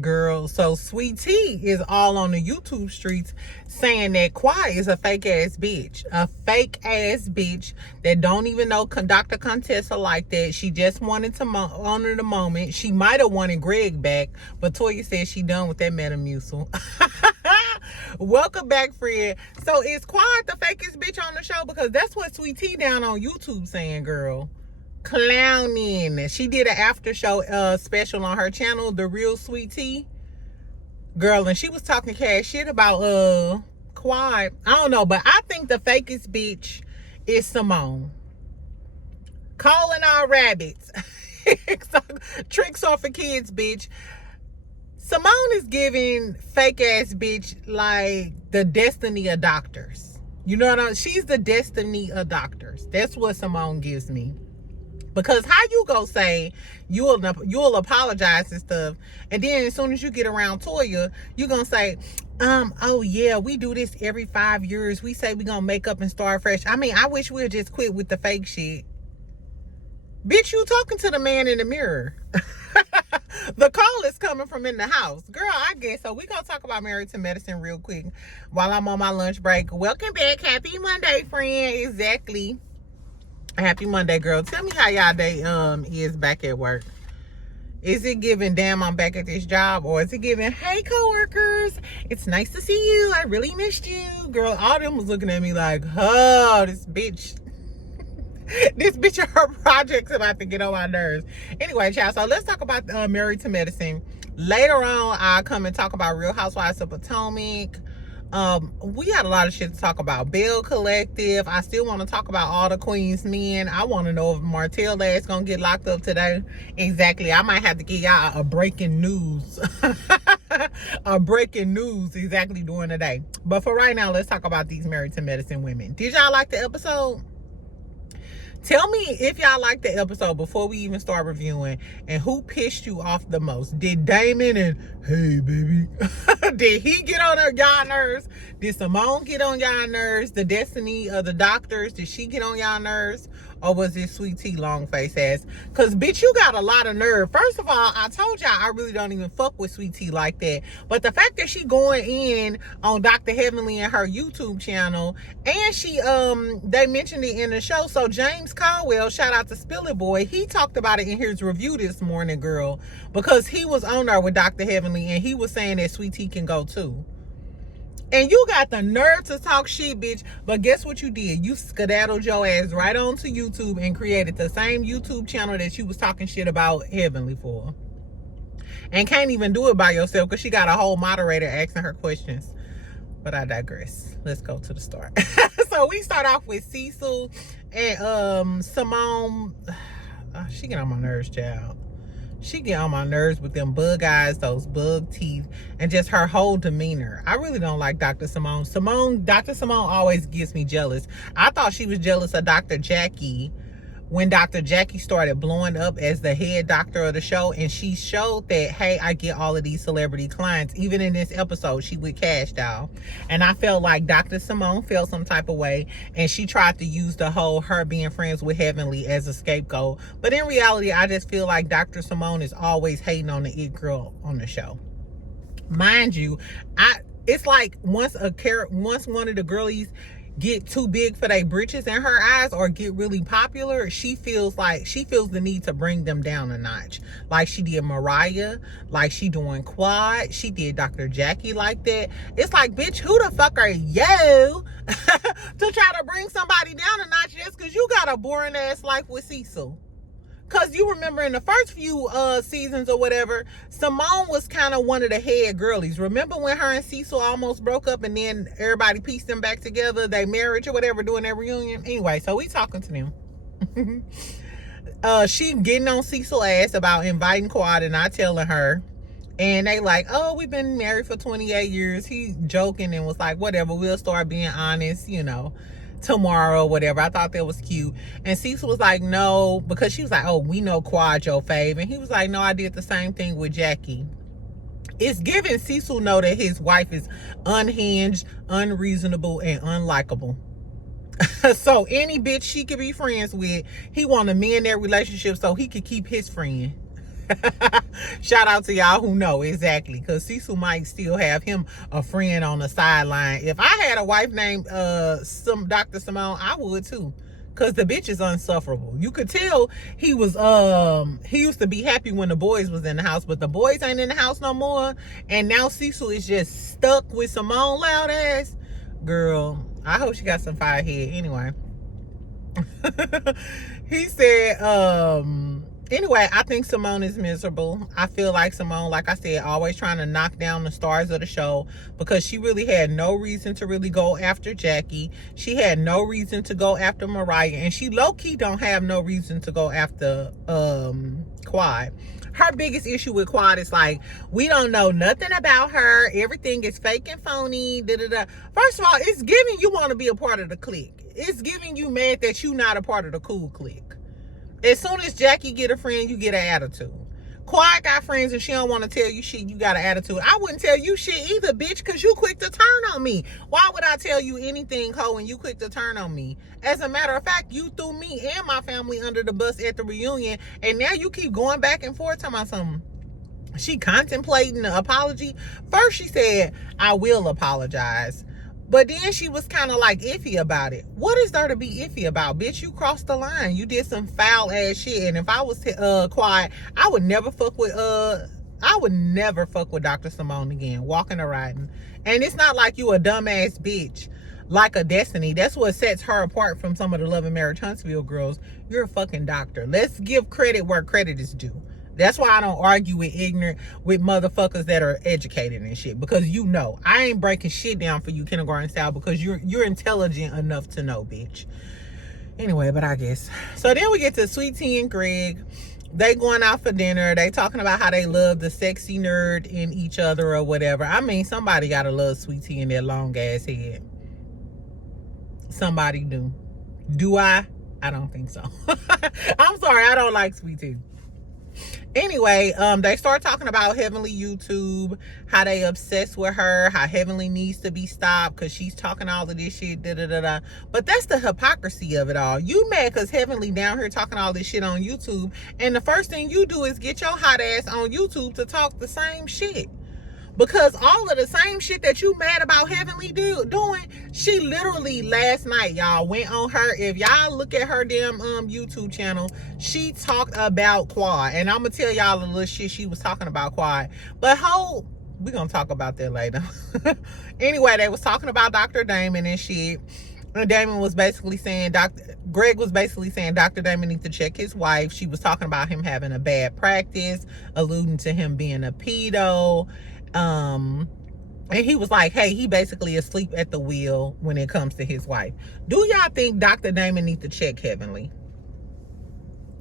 girl. So Sweet Tea is all on the YouTube streets saying that Quad is a fake ass bitch. A fake ass bitch that don't even know Dr. Contessa like that. She just wanted to honor the moment. She might have wanted Greg back, but Toya said she done with that Metamucil. Welcome back, friend. So is Quad the fakest bitch on the show? Because that's what Sweet Tea down on YouTube saying, girl. Clowning. She did an after show special on her channel, The Real Sweet Tea, girl, and she was talking cash shit about Quad. I don't know, but I think the fakest bitch is Simone. Calling all rabbits. Tricks are for kids, bitch. Simone is giving fake ass bitch like the destiny of doctors. You know what I mean? She's the destiny of doctors. That's what Simone gives me. Because how you go say you'll apologize and stuff, and then as soon as you get around Toya, you're gonna say, oh yeah, we do this every 5 years. We say we gonna make up and start fresh. I mean, I wish we'd just quit with the fake shit. Bitch, you talking to the man in the mirror. The call is coming from in the house. Girl, I guess so. We gonna talk about Married to Medicine real quick while I'm on my lunch break. Welcome back. Happy Monday, friend. Exactly. Happy Monday, girl. Tell me how y'all day is back at work. Is it giving, damn, I'm back at this job? Or is it giving, hey, coworkers, it's nice to see you. I really missed you. Girl, all them was looking at me like, oh, this bitch. This bitch and her project's about to get on my nerves. Anyway, child, so let's talk about Married to Medicine. Later on, I'll come and talk about Real Housewives of Potomac. We had a lot of shit to talk about. Bell Collective. I still want to talk about all the Queen's men. I want to know if Martell ass gonna get locked up today. Exactly. I might have to give y'all a breaking news. A breaking news exactly during the day. But for right now, let's talk about these Married to Medicine women. Did y'all like the episode? Tell me if y'all liked the episode before we even start reviewing, and who pissed you off the most. Did Damon and hey baby did he get on y'all nerves? Did Simone get on y'all nerves? The destiny of the doctors, did she get on y'all nerves? Or was it Sweet Tea long face ass? Cause bitch, you got a lot of nerve. First of all, I told y'all I really don't even fuck with Sweet Tea like that. But the fact that she going in on Dr. Heavenly and her YouTube channel, and she they mentioned it in the show. So James Caldwell, shout out to Spill It Boy, he talked about it in his review this morning, girl, because he was on there with Dr. Heavenly and he was saying that Sweet Tea can go too. And you got the nerve to talk shit, bitch. But guess what you did? You skedaddled your ass right onto YouTube and created the same YouTube channel that you was talking shit about Heavenly for. And can't even do it by yourself because she got a whole moderator asking her questions. But I digress. Let's go to the start. So we start off with Cecil and Simone. She get on my nerves, child. She get on my nerves with them bug eyes, those bug teeth, and just her whole demeanor. I really don't like Dr. Simone. Dr. Simone always gets me jealous. I thought she was jealous of Dr. Jackie when Dr. Jackie started blowing up as the head doctor of the show, and she showed that, hey, I get all of these celebrity clients. Even in this episode, she with Cash Doll. And I felt like Dr. Simone felt some type of way, and she tried to use the whole her being friends with Heavenly as a scapegoat. But in reality, I just feel like Dr. Simone is always hating on the it girl on the show. Mind you, it's like once one of the girlies get too big for their britches in her eyes or get really popular, she feels the need to bring them down a notch. Like she did Mariah, like she doing Quad, she did Dr. Jackie like that. It's like, bitch, who the fuck are you to try to bring somebody down a notch just because you got a boring ass life with Cecil? Because you remember in the first few seasons or whatever, Simone was kind of one of the head girlies. Remember when her and Cecil almost broke up and then everybody pieced them back together, they marriage or whatever, doing their reunion? Anyway, so we talking to them. She getting on Cecil ass about inviting Quad and not telling her. And they like, oh, we've been married for 28 years. He joking and was like, whatever, we'll start being honest, tomorrow, whatever. I thought that was cute. And Cecil was like, no, because she was like, oh, we know Quad your fave. And he was like, no, I did the same thing with Jackie. It's giving Cecil know that his wife is unhinged, unreasonable, and unlikable. So any bitch she could be friends with, he want to mend their relationship so he could keep his friend. Shout out to y'all who know exactly, because Cecil might still have him a friend on the sideline. If I had a wife named Dr. Simone, I would too. Cause the bitch is insufferable. You could tell he was he used to be happy when the boys was in the house, but the boys ain't in the house no more. And now Cecil is just stuck with Simone loud ass. Girl, I hope she got some fire head. Anyway. He said, anyway, I think Simone is miserable. I feel like Simone, like I said, always trying to knock down the stars of the show, because she really had no reason to really go after Jackie. She had no reason to go after Mariah, and she low-key don't have no reason to go after Quad. Her biggest issue with Quad is like, we don't know nothing about her. Everything is fake and phony. First of all, it's giving you want to be a part of the clique. It's giving you mad that you not a part of the cool clique. As soon as Jackie get a friend, you get an attitude. Quiet got friends and she don't want to tell you shit, you got an attitude. I wouldn't tell you shit either, bitch, because you quick to turn on me. Why would I tell you anything, ho, when you quick to turn on me? As a matter of fact, you threw me and my family under the bus at the reunion, and now you keep going back and forth talking about something. She contemplating an apology. First she said, I will apologize. But then she was kind of like iffy about it. What is there to be iffy about? Bitch, you crossed the line. You did some foul ass shit. And if I was quiet, I would never fuck with Dr. Simone again, walking or riding. And it's not like you a dumbass bitch like a Destiny. That's what sets her apart from some of the Love and Marriage Huntsville girls. You're a fucking doctor. Let's give credit where credit is due. That's why I don't argue with motherfuckers that are educated and shit. Because you know, I ain't breaking shit down for you kindergarten style, because you're intelligent enough to know, bitch. Anyway, but I guess. So then we get to Sweet Tea and Greg. They going out for dinner. They talking about how they love the sexy nerd in each other or whatever. I mean, somebody gotta love Sweet Tea in their long ass head. Somebody do. Do I? I don't think so. I'm sorry, I don't like Sweet Tea. Anyway, they start talking about Heavenly YouTube, how they obsessed with her, how Heavenly needs to be stopped because she's talking all of this shit, But that's the hypocrisy of it all. You mad because Heavenly down here talking all this shit on YouTube, and the first thing you do is get your hot ass on YouTube to talk the same shit. Because all of the same shit that you mad about Heavenly doing, she literally last night, y'all, went on her. If y'all look at her damn YouTube channel, she talked about Quad. And I'm going to tell y'all a little shit she was talking about Quad. But we're going to talk about that later. Anyway, they was talking about Dr. Damon and shit. And Damon was basically saying, Greg was basically saying Dr. Damon needs to check his wife. She was talking about him having a bad practice, alluding to him being a pedo. And he was like, hey, he basically asleep at the wheel when it comes to his wife. Do y'all think Dr. Damon needs to check Heavenly?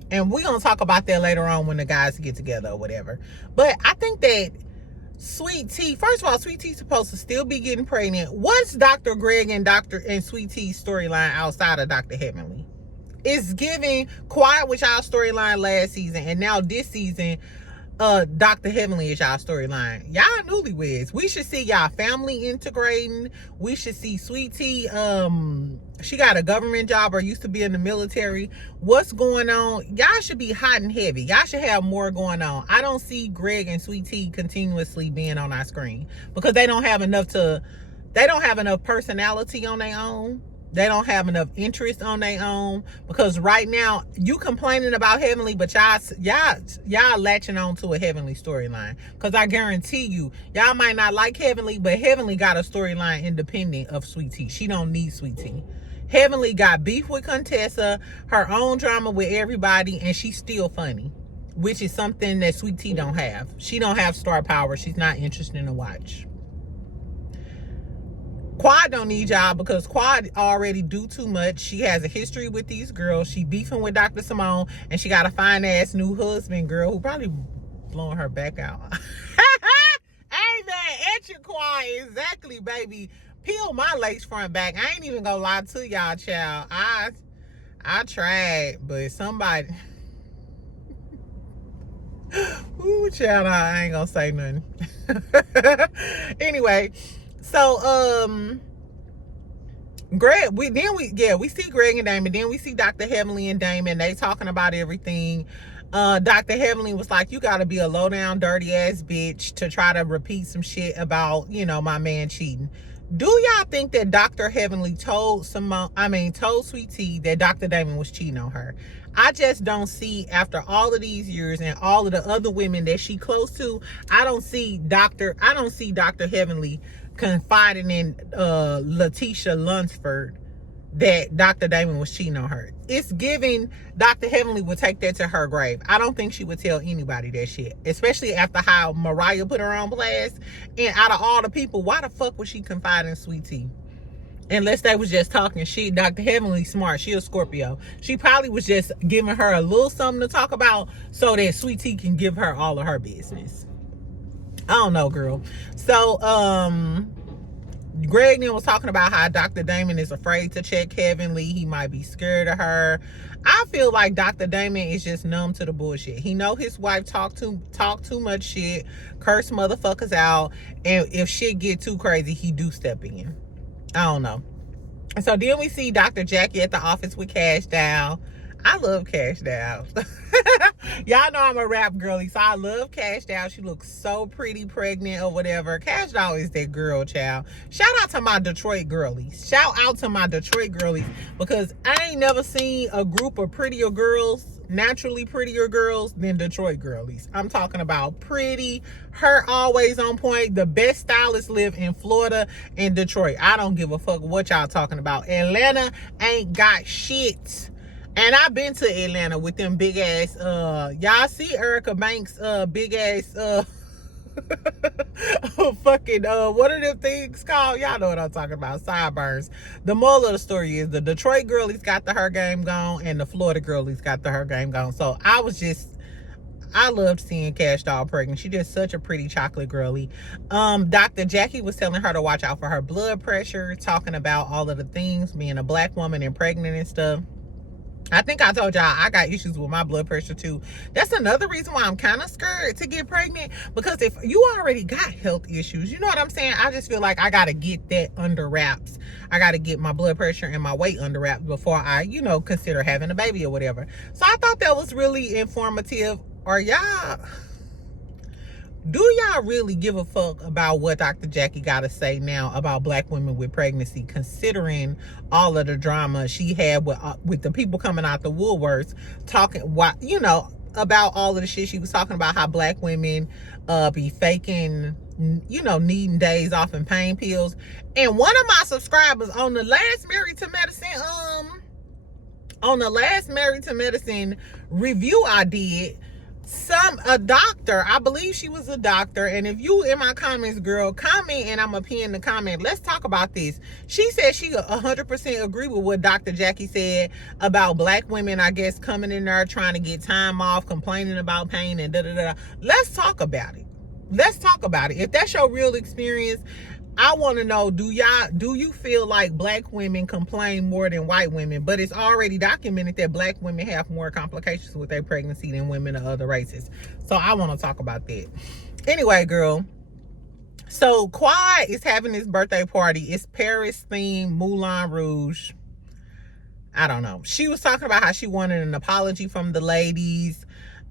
And we're going to talk about that later on when the guys get together or whatever. But I think that Sweet Tea, first of all, Sweet Tea's supposed to still be getting pregnant. What's Dr. Greg and Sweet Tea's storyline outside of Dr. Heavenly? It's giving Quiet with y'all storyline last season, and now this season, Dr. Heavenly is y'all storyline. Y'all newlyweds. We should see y'all family integrating. We should see Sweet Tea. She got a government job or used to be in the military. What's going on? Y'all should be hot and heavy. Y'all should have more going on. I don't see Greg and Sweet Tea continuously being on our screen because they don't have enough personality on their own. They don't have enough interest on their own, because right now you complaining about Heavenly, but y'all latching on to a Heavenly storyline. Because I guarantee you, y'all might not like Heavenly, but Heavenly got a storyline independent of Sweet Tea. She don't need Sweet Tea. Heavenly got beef with Contessa, her own drama with everybody, and she's still funny, which is something that Sweet Tea don't have. She don't have star power. She's not interested to watch. Quad don't need y'all because Quad already do too much. She has a history with these girls. She beefing with Dr. Simone, and she got a fine ass new husband, girl, who probably blowing her back out. Hey man, at your Quad, exactly, baby. Peel my lace front back. I ain't even gonna lie to y'all, child. I tried, but somebody. Ooh, child, I ain't gonna say nothing. Anyway. So, Greg, we see Greg and Damon. Then we see Dr. Heavenly and Damon. They talking about everything. Dr. Heavenly was like, you gotta be a low down, dirty ass bitch to try to repeat some shit about, my man cheating. Do y'all think that Dr. Heavenly told Sweet Tea that Dr. Damon was cheating on her? I just don't see, after all of these years and all of the other women that she close to, I don't see Dr. Heavenly confiding in Letitia Lunsford that Dr. Damon was cheating on her. It's giving Dr. Heavenly would take that to her grave. I don't think she would tell anybody that shit, especially after how Mariah put her on blast. And out of all the people, why the fuck would she confide in Sweet Tea? Unless they was just talking shit. Dr. Heavenly smart. She a Scorpio. She probably was just giving her a little something to talk about so that Sweet Tea can give her all of her business. I don't know, girl. So, Greg was talking about how Dr. Damon is afraid to check Heavenly. He might be scared of her. I feel like Dr. Damon is just numb to the bullshit. He know his wife talk too much shit, curse motherfuckers out, and if shit get too crazy, he do step in. I don't know. And so then we see Dr. Jackie at the office with Cash Doll. I love Cash Doll. Y'all know I'm a rap girly, so I love Cash Doll. She looks so pretty, pregnant or whatever. Cash Doll is that girl, child. Shout out to my Detroit girlies. Because I ain't never seen a group of prettier girls, naturally prettier girls than Detroit girlies. I'm talking about pretty, her always on point. The best stylists live in Florida and Detroit. I don't give a fuck what y'all talking about. Atlanta ain't got shit. And I've been to Atlanta with them big ass, y'all see Erica Banks, big ass, fucking, what are them things called? Y'all know what I'm talking about, sideburns. The moral of the story is the Detroit girlies got the her game gone and the Florida girlies got the her game gone. So I loved seeing Cash Doll pregnant. She just such a pretty chocolate girly. Dr. Jackie was telling her to watch out for her blood pressure, talking about all of the things, being a black woman and pregnant and stuff. I think I told y'all I got issues with my blood pressure too. That's another reason why I'm kind of scared to get pregnant, because if you already got health issues, you know what I'm saying? I just feel like I got to get that under wraps. I got to get my blood pressure and my weight under wraps before I, consider having a baby or whatever. So I thought that was really informative. Do y'all really give a fuck about what Dr. Jackie got to say now about black women with pregnancy, considering all of the drama she had with the people coming out the woodworks talking, about all of the shit she was talking about, how black women be faking, needing days off and pain pills. And one of my subscribers on the last Married to Medicine review I did, a doctor, I believe she was a doctor, and if you in my comments, girl, comment and I'm gonna pin the comment. Let's talk about this. She said she 100% agree with what Dr. Jackie said about black women, I guess, coming in there trying to get time off, complaining about pain and da-da-da. Let's talk about it. If that's your real experience, I want to know, do you feel like black women complain more than white women? But it's already documented that black women have more complications with their pregnancy than women of other races. So I want to talk about that. Anyway, girl. So Quad is having his birthday party. It's Paris themed, Moulin Rouge. I don't know. She was talking about how she wanted an apology from the ladies,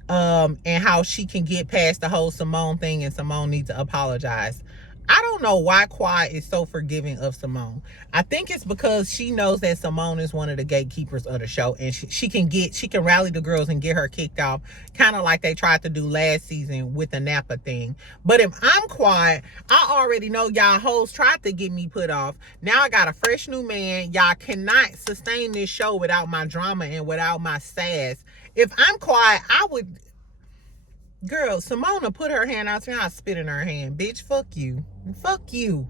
and how she can get past the whole Simone thing, and Simone needs to apologize. I don't know why Quad is so forgiving of Simone. I think it's because she knows that Simone is one of the gatekeepers of the show, and she can rally the girls and get her kicked off, kind of like they tried to do last season with the Napa thing. But if I'm Quad, I already know y'all hoes tried to get me put off. Now I got a fresh new man. Y'all cannot sustain this show without my drama and without my sass. If I'm Quad, I would... Girl, Simone put her hand out to me. I'll spit in her hand. Bitch, fuck you. Fuck you.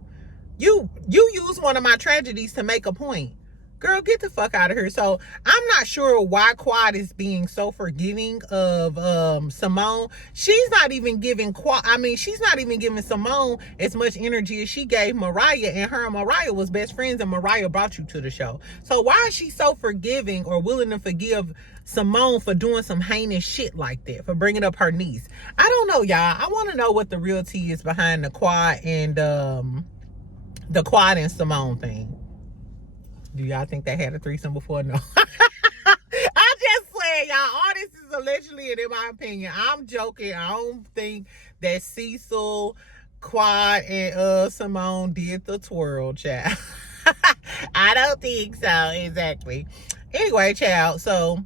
You use one of my tragedies to make a point. Girl, get the fuck out of here. So I'm not sure why Quad is being so forgiving of Simone. She's not even giving Simone as much energy as she gave Mariah, and her and Mariah was best friends, and Mariah brought you to the show. So why is she so forgiving or willing to forgive Simone for doing some heinous shit like that, for bringing up her niece? I don't know, y'all. I want to know what the real tea is behind the Quad and Simone thing. Do y'all think they had a threesome before? No. I just saying, y'all, all this is allegedly, and in my opinion, I'm joking. I don't think that Cecil, Quad, and Simone did the twirl, child. I don't think so, exactly. Anyway, child, so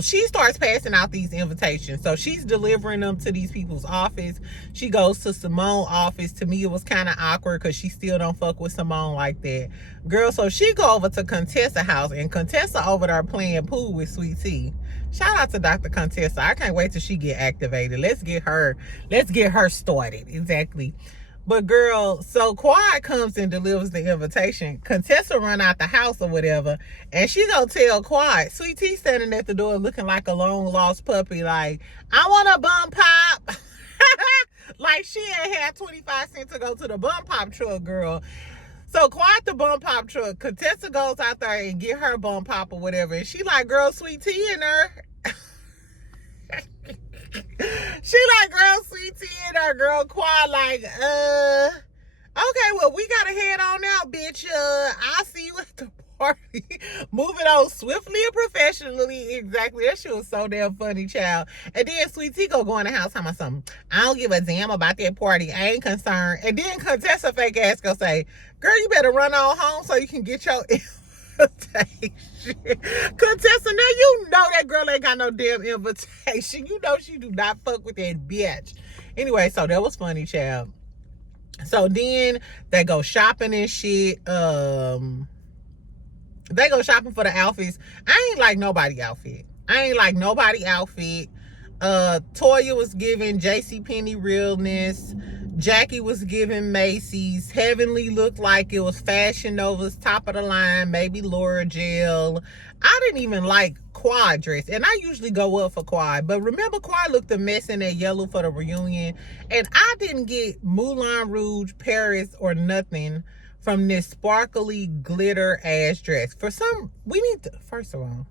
she starts passing out these invitations. So she's delivering them to these people's office. She goes to Simone's office. To me, it was kind of awkward because she still don't fuck with Simone like that. Girl, so she go over to Contessa's house, and Contessa over there playing pool with Sweet Tea. Shout out to Dr. Contessa. I can't wait till she get activated. Let's get her started. Exactly. But girl, so Quad comes and delivers the invitation. Contessa run out the house or whatever, and she gonna tell Quad, Sweet Tea standing at the door looking like a long lost puppy, like, I want a bum pop. Like she ain't had 25 cents to go to the bum pop truck, girl. So Quad the bum pop truck, Contessa goes out there and get her bum pop or whatever, and she like, girl, Sweet Tea in her. She like, girl, Sweet Tea in her, girl. Quad like, okay, well, we gotta head on out, bitch. I'll see you at the party. Moving on swiftly and professionally. Exactly. That shit was so damn funny, child. And then Sweet Tea go in the house talking about something. I don't give a damn about that party. I ain't concerned. And then Contessa fake ass go say, girl, you better run on home so you can get your invitation. Contessa, now you know that girl ain't got no damn invitation. You know she do not fuck with that bitch. Anyway, so that was funny, child. So then they go shopping and shit. They go shopping for the outfits. I ain't like nobody outfit. Toya was giving JCPenney realness. Jackie was giving Macy's. Heavenly looked like it was Fashion Nova's top of the line, maybe Laura Gel. I didn't even like Quad dress, and I usually go up for Quad, but remember Quad looked a mess in that yellow for the reunion, and I didn't get Moulin Rouge, Paris, or nothing from this sparkly glitter ass dress. First of all,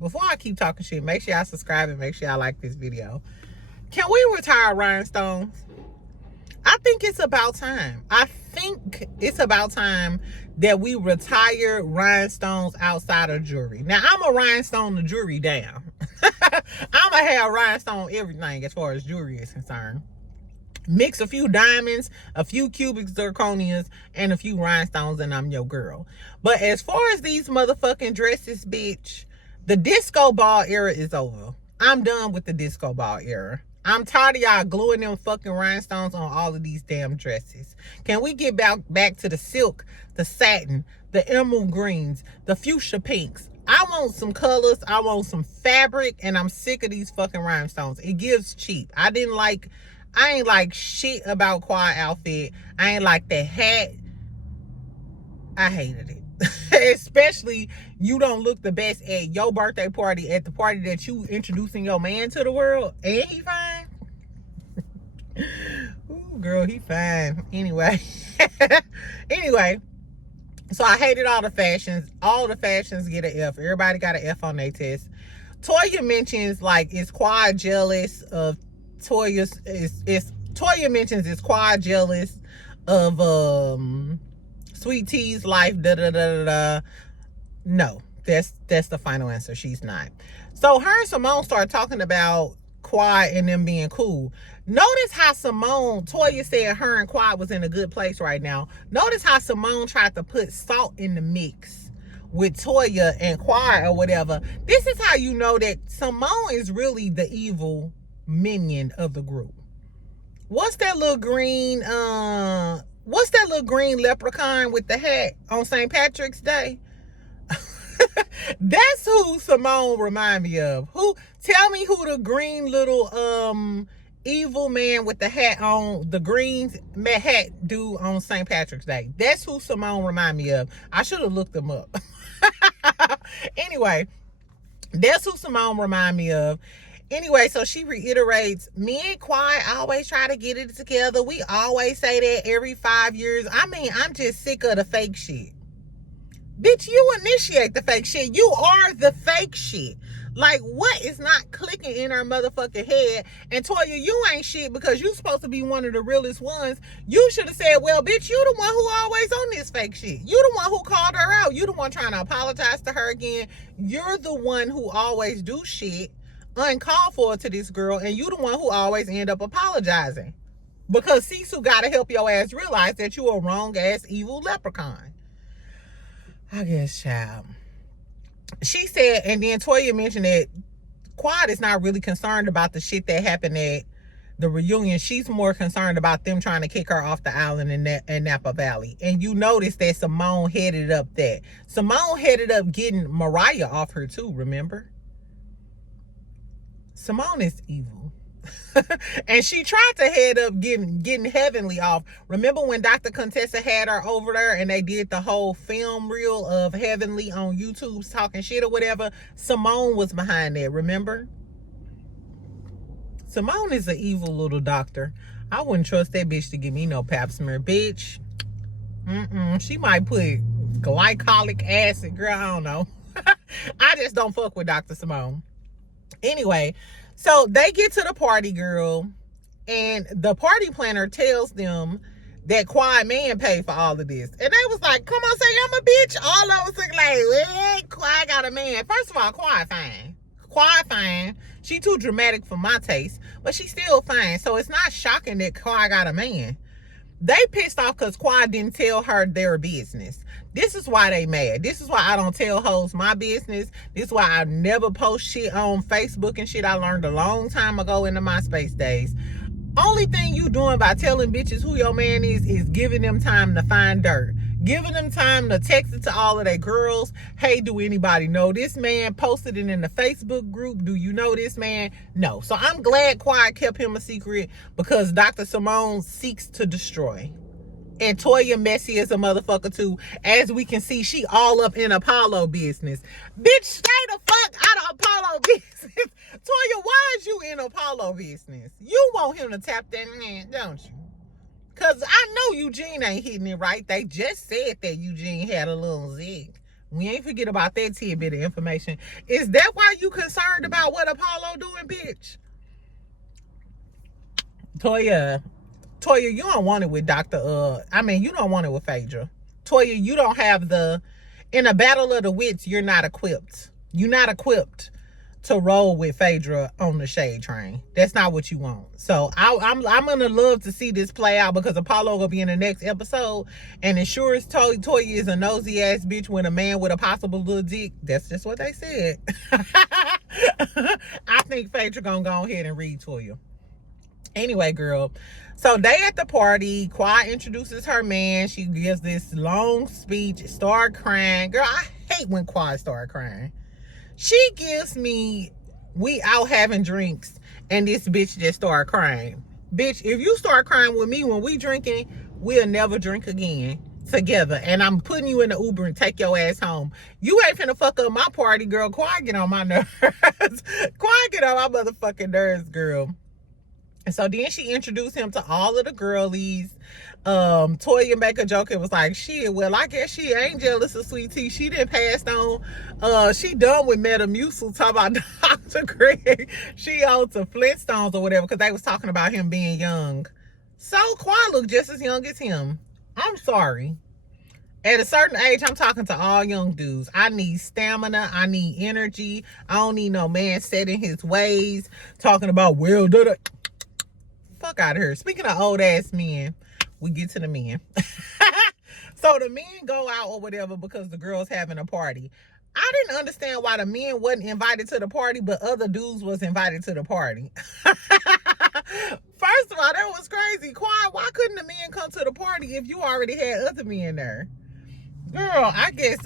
before I keep talking shit, make sure y'all subscribe and make sure y'all like this video. Can we retire rhinestones? I think it's about time. That we retire rhinestones outside of jewelry. Now, I'm a rhinestone the jewelry down. I'm going to have rhinestone everything as far as jewelry is concerned. Mix a few diamonds, a few cubic zirconias, and a few rhinestones, and I'm your girl. But as far as these motherfucking dresses, bitch, the disco ball era is over. I'm done with the disco ball era. I'm tired of y'all gluing them fucking rhinestones on all of these damn dresses. Can we get back to the silk, the satin, the emerald greens, the fuchsia pinks? I want some colors. I want some fabric, and I'm sick of these fucking rhinestones. It gives cheap. I ain't like shit about Quad outfit. I ain't like that hat. I hated it. Especially, you don't look the best at your birthday party, at the party that you introducing your man to the world, and he fine. Ooh, girl, he fine. Anyway, so I hated all the fashions. All the fashions get an F. Everybody got an F on their test. Toya mentions, like, is Quad jealous of Toya's? Toya mentions, is Quad jealous of Sweet Tea's life? No, that's the final answer. She's not. So her and Simone start talking about Quad and them being cool. Notice how Toya said her and Quad was in a good place right now. Notice how Simone tried to put salt in the mix with Toya and Quad or whatever. This is how you know that Simone is really the evil minion of the group. What's that little green leprechaun with the hat on St. Patrick's Day? That's who Simone remind me of. Tell me who the green little evil man with the hat on, the green hat dude on St. Patrick's Day. That's who Simone remind me of. I should have looked them up. Anyway, that's who Simone remind me of. Anyway, so she reiterates, me and Quad always try to get it together. We always say that every 5 years. I mean, I'm just sick of the fake shit. Bitch, you initiate the fake shit. You are the fake shit. Like, what is not clicking in her motherfucking head? And Toya, you ain't shit because you supposed to be one of the realest ones. You should have said, well, bitch, you the one who always on this fake shit. You the one who called her out. You the one trying to apologize to her again. You're the one who always do shit uncalled for to this girl, and you the one who always end up apologizing. Because Sisu gotta help your ass realize that you a wrong ass evil leprechaun. I guess, child. She said, and then Toya mentioned that Quad is not really concerned about the shit that happened at the reunion. She's more concerned about them trying to kick her off the island in Napa Valley. And you notice that Simone headed up that. Simone headed up getting Mariah off her too, remember? Simone is evil. And she tried to head up getting Heavenly off. Remember when Dr. Contessa had her over there and they did the whole film reel of Heavenly on YouTube talking shit or whatever? Simone was behind that, remember? Simone is an evil little doctor. I wouldn't trust that bitch to give me no pap smear, bitch. She might put glycolic acid, girl, I don't know. I just don't fuck with Dr. Simone. Anyway, so they get to the party, girl, and the party planner tells them that Quad Man paid for all of this. And they was like, come on, say I'm a bitch. All of us look like, well, Quad got a man. First of all, Quad fine. Quad fine. She too dramatic for my taste, but she's still fine. So it's not shocking that Quad got a man. They pissed off because Quad didn't tell her their business. This is why they mad. This is why I don't tell hoes my business. This is why I never post shit on Facebook and shit I learned a long time ago in the MySpace days. Only thing you doing by telling bitches who your man is giving them time to find dirt. Giving them time to text it to all of their girls. Hey, do anybody know this man? Posted it in the Facebook group. Do you know this man? No. So I'm glad Quiet kept him a secret because Dr. Simone seeks to destroy. And Toya messy as a motherfucker too. As we can see, she all up in Apollo business. Bitch, stay the fuck out of Apollo business. Toya, why is you in Apollo business? You want him to tap that man, don't you? Because I know Eugene ain't hitting it right. They just said that Eugene had a little zig. We ain't forget about that tidbit of information. Is that why you concerned about what Apollo doing, bitch? Toya, you don't want it with you don't want it with Phaedra. Toya, you don't have in a battle of the wits, you're not equipped. You're not equipped to roll with Phaedra on the shade train. That's not what you want. So I'm gonna love to see this play out because Apollo will be in the next episode. And as sure as Toya is a nosy ass bitch with a man with a possible little dick, that's just what they said. I think Phaedra gonna go ahead and read Toya. Anyway, girl, so they at the party. Quad introduces her man. She gives this long speech, start crying. Girl, I hate when Quad start crying. She gives me, we out having drinks, and this bitch just start crying. Bitch, if you start crying with me when we drinking, we'll never drink again together. And I'm putting you in the Uber and take your ass home. You ain't finna fuck up my party, girl. Quad get on my nerves. Quad get on my motherfucking nerves, girl. And so then she introduced him to all of the girlies. Toya make a joke. It was like, shit, well, I guess she ain't jealous of Sweet Tea. She done passed on. She done with Metamucil talking about Dr. Greg. She owed to Flintstones or whatever because they was talking about him being young. So Quad look just as young as him. I'm sorry. At a certain age, I'm talking to all young dudes. I need stamina. I need energy. I don't need no man set in his ways talking about, well, fuck out of here. Speaking of old ass men, we get to the men. So the men go out or whatever because the girls having a party. I didn't understand why the men wasn't invited to the party, but other dudes was invited to the party. First of all, that was crazy. Quad, why couldn't the men come to the party if you already had other men there? Girl, I guess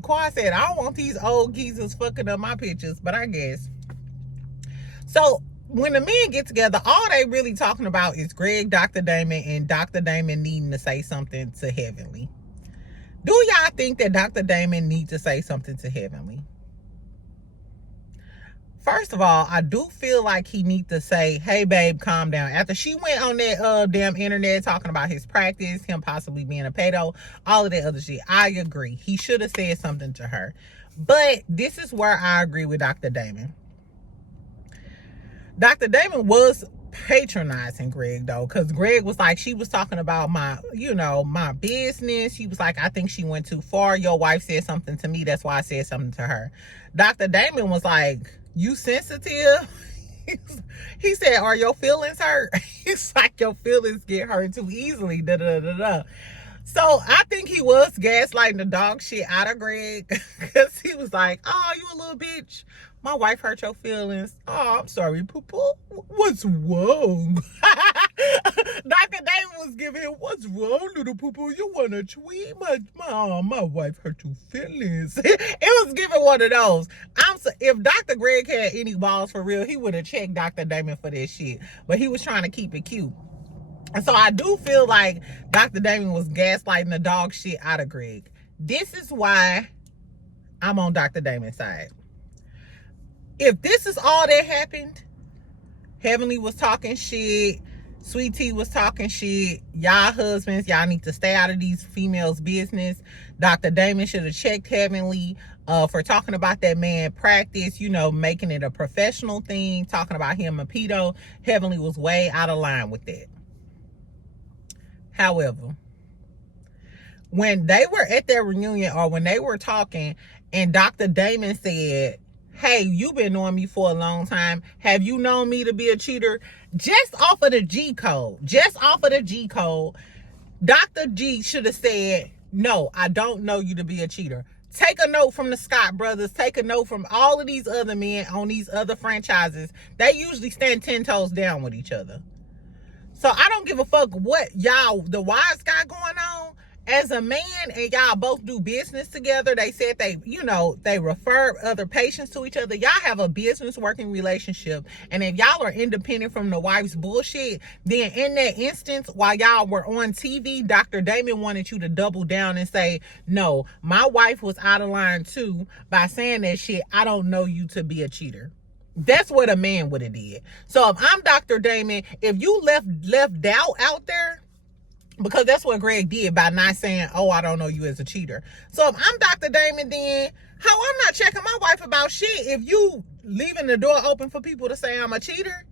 Quad said, I don't want these old geezers fucking up my pictures, but I guess. So when the men get together, all they really talking about is Greg, Dr. Damon, and Dr. Damon needing to say something to Heavenly. Do y'all think that Dr. Damon needs to say something to Heavenly? First of all, I do feel like he needs to say, hey, babe, calm down. After she went on that damn internet talking about his practice, him possibly being a pedo, all of that other shit, I agree. He should have said something to her. But this is where I agree with Dr. Damon. Dr. Damon was patronizing Greg though, because Greg was like, she was talking about my, my business. She was like, I think she went too far. Your wife said something to me, that's why I said something to her. Dr. Damon was like, you sensitive? He said, are your feelings hurt? It's like, your feelings get hurt too easily. Da da da da. So I think he was gaslighting the dog shit out of Greg, because he was like, oh, you a little bitch. My wife hurt your feelings. Oh, I'm sorry, poo-poo. What's wrong? Dr. David was giving him, what's wrong, little poo-poo? You want to tweet? My wife hurt your feelings. It was giving one of those. If Dr. Greg had any balls for real, he would have checked Dr. Damon for this shit. But he was trying to keep it cute. And so I do feel like Dr. Damon was gaslighting the dog shit out of Greg. This is why I'm on Dr. Damon's side. If this is all that happened, Heavenly was talking shit, Sweet Tea was talking shit, y'all husbands, y'all need to stay out of these females' business. Dr. Damon should have checked Heavenly for talking about that man practice, making it a professional thing, talking about him a pedo. Heavenly was way out of line with that. However, when they were at their reunion, or when they were talking, and Dr. Damon said, hey, you've been knowing me for a long time. Have you known me to be a cheater? Just off of the G code, Dr. G should have said, no, I don't know you to be a cheater. Take a note from the Scott brothers. Take a note from all of these other men on these other franchises. They usually stand 10 toes down with each other. So I don't give a fuck what y'all, the wives, got going on. As a man, and y'all both do business together, they said they refer other patients to each other. Y'all have a business working relationship. And if y'all are independent from the wife's bullshit, then in that instance, while y'all were on TV, Dr. Damon wanted you to double down and say, no, my wife was out of line too by saying that shit. I don't know you to be a cheater. That's what a man would have did. So if I'm Dr. Damon, if you left doubt out there, because that's what Greg did by not saying, oh, I don't know you as a cheater. So if I'm Dr. Damon, then how I'm not checking my wife about shit if you leaving the door open for people to say I'm a cheater?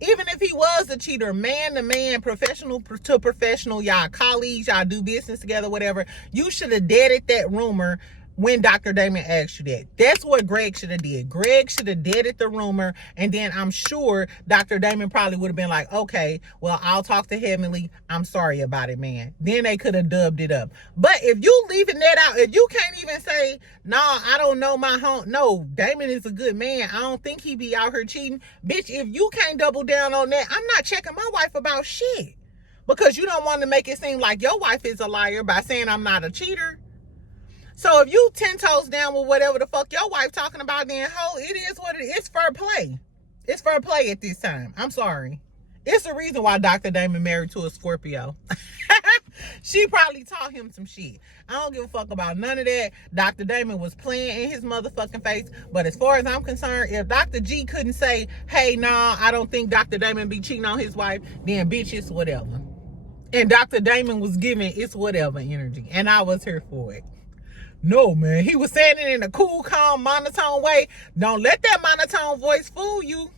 Even if he was a cheater, man to man, professional to professional, y'all colleagues, y'all do business together, whatever, you should have deaded that rumor when Dr. Damon asked you that. That's what Greg should have did. Greg should have deaded the rumor, and then I'm sure Dr. Damon probably would have been like, okay, well, I'll talk to Heavenly. I'm sorry about it, man. Then they could have dubbed it up. But if you leaving that out, if you can't even say, nah, I don't know my home. No, Damon is a good man. I don't think he be out here cheating. Bitch, if you can't double down on that, I'm not checking my wife about shit. Because you don't want to make it seem like your wife is a liar by saying I'm not a cheater. So if you 10 toes down with whatever the fuck your wife talking about, then it is what it is. It's fair play. It's fair play at this time. I'm sorry. It's the reason why Dr. Damon married to a Scorpio. She probably taught him some shit. I don't give a fuck about none of that. Dr. Damon was playing in his motherfucking face. But as far as I'm concerned, if Dr. G couldn't say, hey, nah, I don't think Dr. Damon be cheating on his wife, then bitch, it's whatever. And Dr. Damon was giving it's whatever energy. And I was here for it. No, man. He was saying it in a cool, calm, monotone way. Don't let that monotone voice fool you.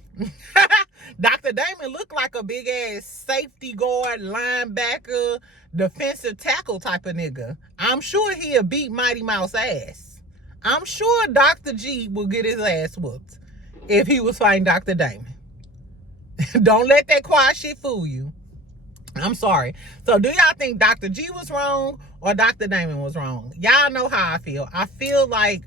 Dr. Damon looked like a big ass safety guard, linebacker, defensive tackle type of nigga. I'm sure he'll beat Mighty Mouse ass. I'm sure Dr. G will get his ass whooped if he was fighting Dr. Damon. Don't let that quiet shit fool you. I'm sorry. So do y'all think Dr. G was wrong or Dr. Damon was wrong? Y'all know how I feel. I feel like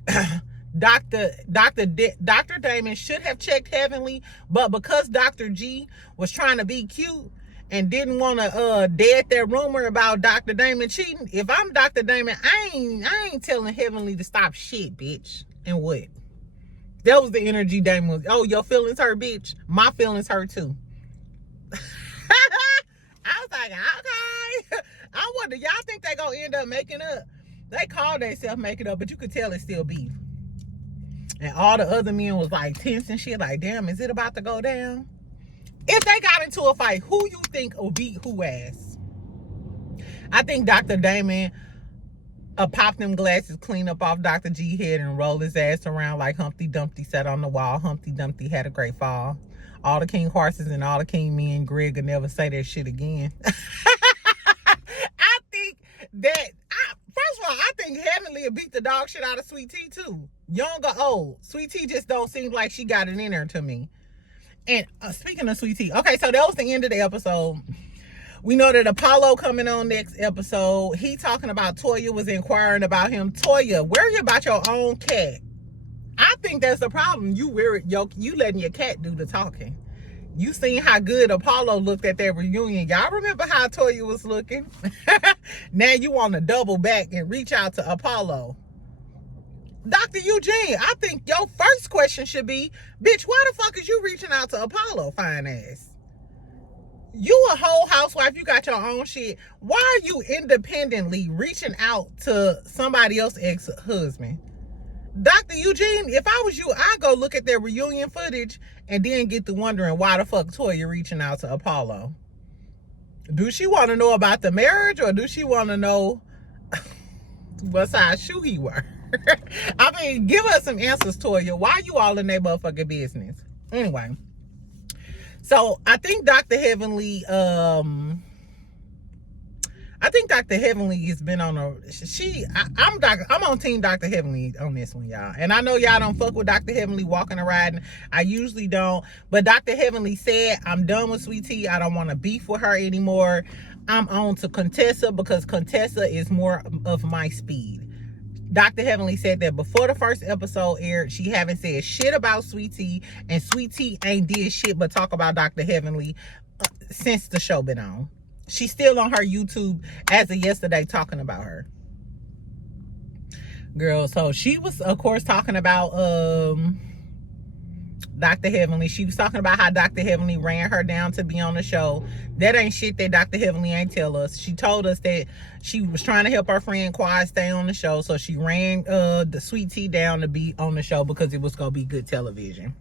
Dr. Damon should have checked Heavenly, but because Dr. G was trying to be cute and didn't want to dead that rumor about Dr. Damon cheating, if I'm Dr. Damon, I ain't telling Heavenly to stop shit, bitch. And what? That was the energy Damon was. Oh, your feelings hurt, bitch. My feelings hurt too. I was like, okay. I wonder, y'all think they gonna end up making up? They called themselves making up, but you could tell it's still beef. And all the other men was like tense and shit, like, damn, is it about to go down? If they got into a fight, who you think will beat who ass? I think Dr. Damon Pop them glasses, clean up off Dr. G head, and roll his ass around like Humpty Dumpty sat on the wall. Humpty Dumpty had a great fall. All the king horses and all the king men, Greg will never say that shit again. I think that, first of all, I think Heavenly will beat the dog shit out of Sweet Tea too. Young or old. Sweet Tea just don't seem like she got it in her to me. And speaking of Sweet Tea, okay, so that was the end of the episode. We know that Apollo coming on next episode. He talking about Toya was inquiring about him. Toya, worry about your own cat. I think that's the problem. You letting your cat do the talking. You seen how good Apollo looked at that reunion. Y'all remember how Toya was looking? Now you want to double back and reach out to Apollo. Dr. Eugene, I think your first question should be, bitch, why the fuck is you reaching out to Apollo, fine ass? You a whole housewife, you got your own shit. Why are you independently reaching out to somebody else's ex-husband? Dr. Eugene, if I was you, I'd go look at their reunion footage and then get to wondering why the fuck Toya reaching out to Apollo. Do she want to know about the marriage, or do she want to know what size shoe he wear? I mean, give us some answers, Toya. Why you all in their motherfucking business? Anyway. So I think Dr. Heavenly, has been on a, I'm on team Dr. Heavenly on this one, y'all. And I know y'all don't fuck with Dr. Heavenly walking and riding. I usually don't. But Dr. Heavenly said, I'm done with Sweet Tea. I don't want to beef with her anymore. I'm on to Contessa because Contessa is more of my speed. Dr. Heavenly said that before the first episode aired, she haven't said shit about Sweet Tea, and Sweet Tea ain't did shit but talk about Dr. Heavenly since the show been on. She's still on her YouTube as of yesterday talking about her. Girl, so she was, of course, talking about Dr. Heavenly. She was talking about how Dr. Heavenly ran her down to be on the show. That ain't shit that Dr. Heavenly ain't tell us. She told us that she was trying to help her friend Quad stay on the show, so she ran the Sweet Tea down to be on the show because it was gonna be good television.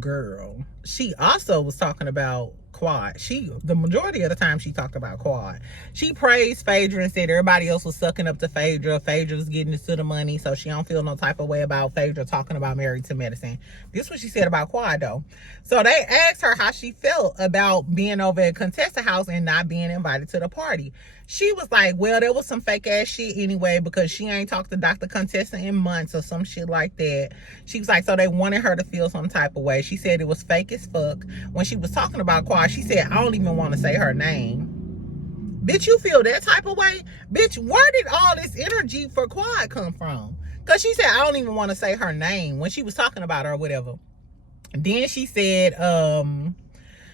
Girl, she also was talking about Quad. The majority of the time she talked about Quad. She praised Phaedra and said everybody else was sucking up to Phaedra. Phaedra was getting to the money, so she don't feel no type of way about Phaedra talking about Married to Medicine. This is what she said about Quad, though. So they asked her how she felt about being over at Contessa house and not being invited to the party. She was like, well, there was some fake ass shit anyway because she ain't talked to Dr. Contessa in months or some shit like that. She was like, so they wanted her to feel some type of way. She said it was fake as fuck. When she was talking about Quad, she said, I don't even want to say her name. Bitch, you feel that type of way? Bitch, where did all this energy for Quad come from? Because she said, I don't even want to say her name when she was talking about her or whatever. And then she said,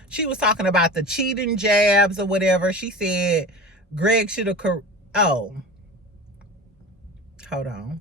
she was talking about the cheating jabs or whatever. She said, Greg should have, hold on.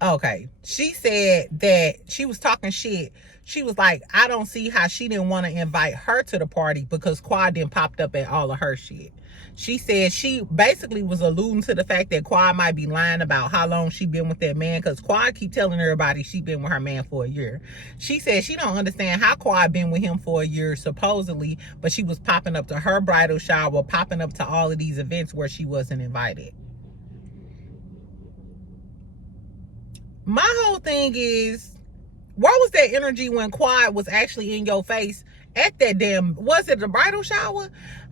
Okay. She said that she was talking shit. She was like, I don't see how she didn't want to invite her to the party because Quad didn't popped up at all of her shit. She said she basically was alluding to the fact that Quad might be lying about how long she been with that man because Quad keep telling everybody she been with her man for a year. She said she don't understand how Quad been with him for a year supposedly, but she was popping up to her bridal shower, popping up to all of these events where she wasn't invited. My whole thing is, where was that energy when Quad was actually in your face at that damn, was it the bridal shower?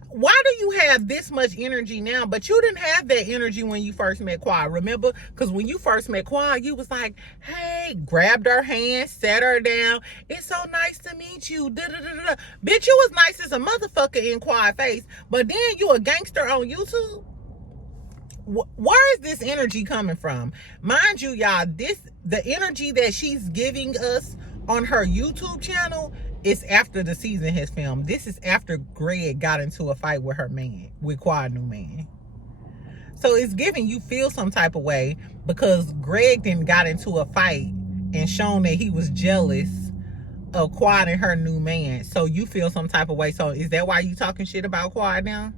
Why do you have this much energy now? But you didn't have that energy when you first met Quad, remember? Because when you first met Quad, you was like, hey, grabbed her hand, sat her down. It's so nice to meet you. Da-da-da-da. Bitch, you was nice as a motherfucker in Quad face. But then you a gangster on YouTube? Where is this energy coming from? Mind you, y'all, the energy that she's giving us on her YouTube channel is after the season has filmed. This is after Greg got into a fight with her man, with Quad new man. So it's giving you feel some type of way because Greg then got into a fight and shown that he was jealous of Quad and her new man. So you feel some type of way. So is that why you talking shit about Quad now?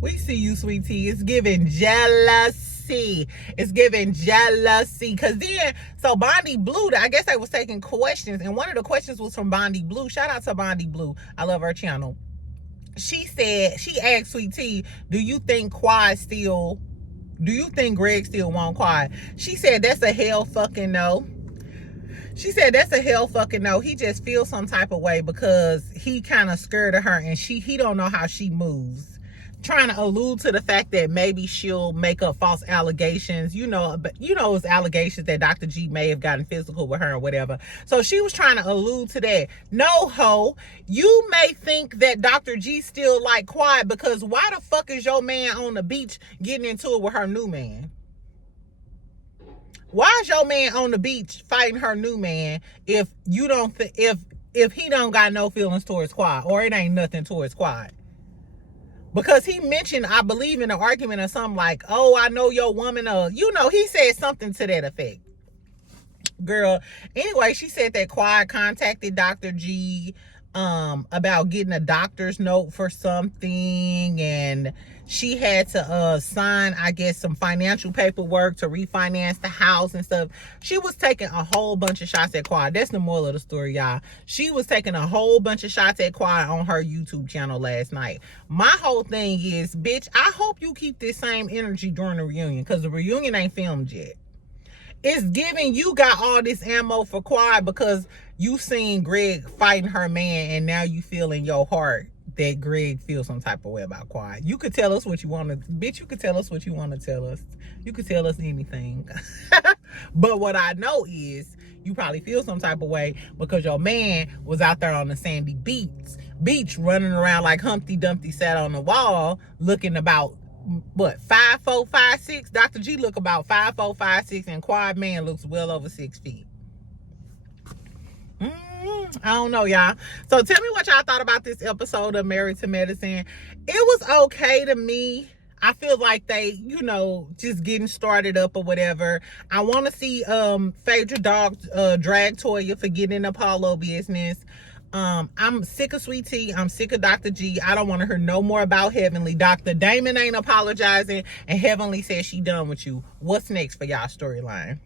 We see you, Sweet Tea. It's giving jealousy. It's giving jealousy. Because then, so Bondi Blue, I guess they was taking questions. And one of the questions was from Bondi Blue. Shout out to Bondi Blue. I love her channel. she asked Sweet Tea, do you think Greg still want Quad? She said, that's a hell fucking no. She said, that's a hell fucking no. He just feels some type of way because he kind of scared of her and he don't know how she moves. Trying to allude to the fact that maybe she'll make up false allegations. But it's allegations that Dr. G may have gotten physical with her or whatever. So she was trying to allude to that. No, ho. You may think that Dr. G still like Quad because why the fuck is your man on the beach getting into it with her new man? Why is your man on the beach fighting her new man if you don't if he don't got no feelings towards Quad, or it ain't nothing towards Quad? Because he mentioned, I believe, in an argument or something like, oh, I know your woman, he said something to that effect. Girl, anyway, she said that Quad contacted Dr. G about getting a doctor's note for something, and she had to sign, I guess, some financial paperwork to refinance the house and stuff. She was taking a whole bunch of shots at Quad. That's the moral of the story, y'all. She was taking a whole bunch of shots at Quad on her YouTube channel last night. My whole thing is, bitch, I hope you keep this same energy during the reunion, because the reunion ain't filmed yet. It's giving you got all this ammo for Quad because you seen Greg fighting her man, and now you feel in your heart that Greg feels some type of way about Quad. You could tell us what you want to, bitch, you could tell us what you want to tell us. You could tell us anything. But what I know is you probably feel some type of way because your man was out there on the sandy beach running around like Humpty Dumpty sat on the wall looking about, what, 5'4", 5'6"? Dr. G look about 5'4", 5'6", and Quad man looks well over 6 feet. I don't know, y'all. So tell me what y'all thought about this episode of Married to Medicine. It was okay to me. I feel like they, just getting started up or whatever. I want to see Phaedra Dog drag Toya for getting in Apollo business. I'm sick of Sweet Tea. I'm sick of Dr. G. I don't want to hear no more about Heavenly. Dr. Damon ain't apologizing, and Heavenly says she done with you. What's next for y'all storyline?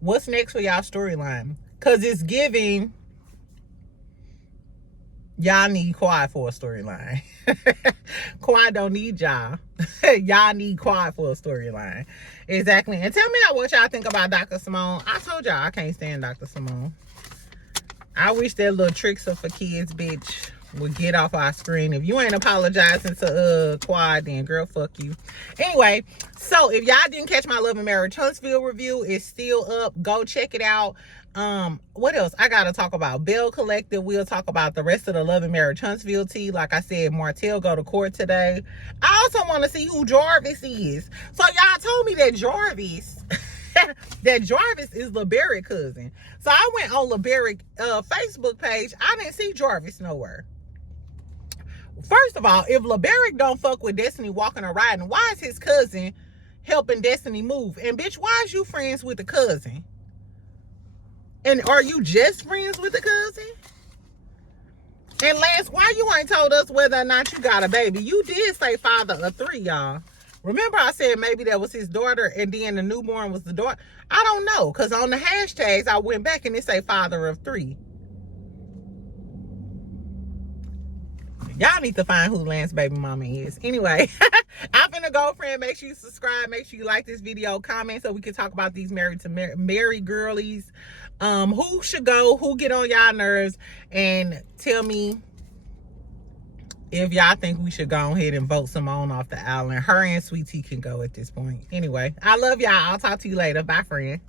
What's next for y'all storyline? Because it's giving, y'all need Quad for a storyline. Quad don't need y'all. Y'all need Quad for a storyline. Exactly. And tell me what y'all think about Dr. Simone. I told y'all I can't stand Dr. Simone. I wish that little tricks for kids bitch would get off our screen. If you ain't apologizing to Quad, then girl, fuck you. Anyway, so if y'all didn't catch my Love and Marriage Huntsville review, it's still up. Go check it out. What else? I gotta talk about Bell Collective. We'll talk about the rest of the Love and Marriage Huntsville tea. Like I said, Martell go to court today. I also want to see who Jarvis is. So y'all told me that Jarvis is LeBerick cousin. So I went on LeBerick Facebook page. I didn't see Jarvis nowhere. First of all, if LeBerick don't fuck with Destiny walking or riding, why is his cousin helping Destiny move? And bitch, why is you friends with the cousin? And are you just friends with the cousin? And Lance, why you ain't told us whether or not you got a baby? You did say father of 3, y'all. Remember I said maybe that was his daughter and then the newborn was the daughter? I don't know, because on the hashtags, I went back and it say father of 3. Y'all need to find who Lance's baby mama is. Anyway, I'm finna go, friend. Make sure you subscribe. Make sure you like this video. Comment so we can talk about these married girlies. Who should go? Who get on y'all nerves? And tell me if y'all think we should go ahead and vote Simone off the island. Her and Sweet Tea can go at this point. Anyway, I love y'all. I'll talk to you later. Bye, friend.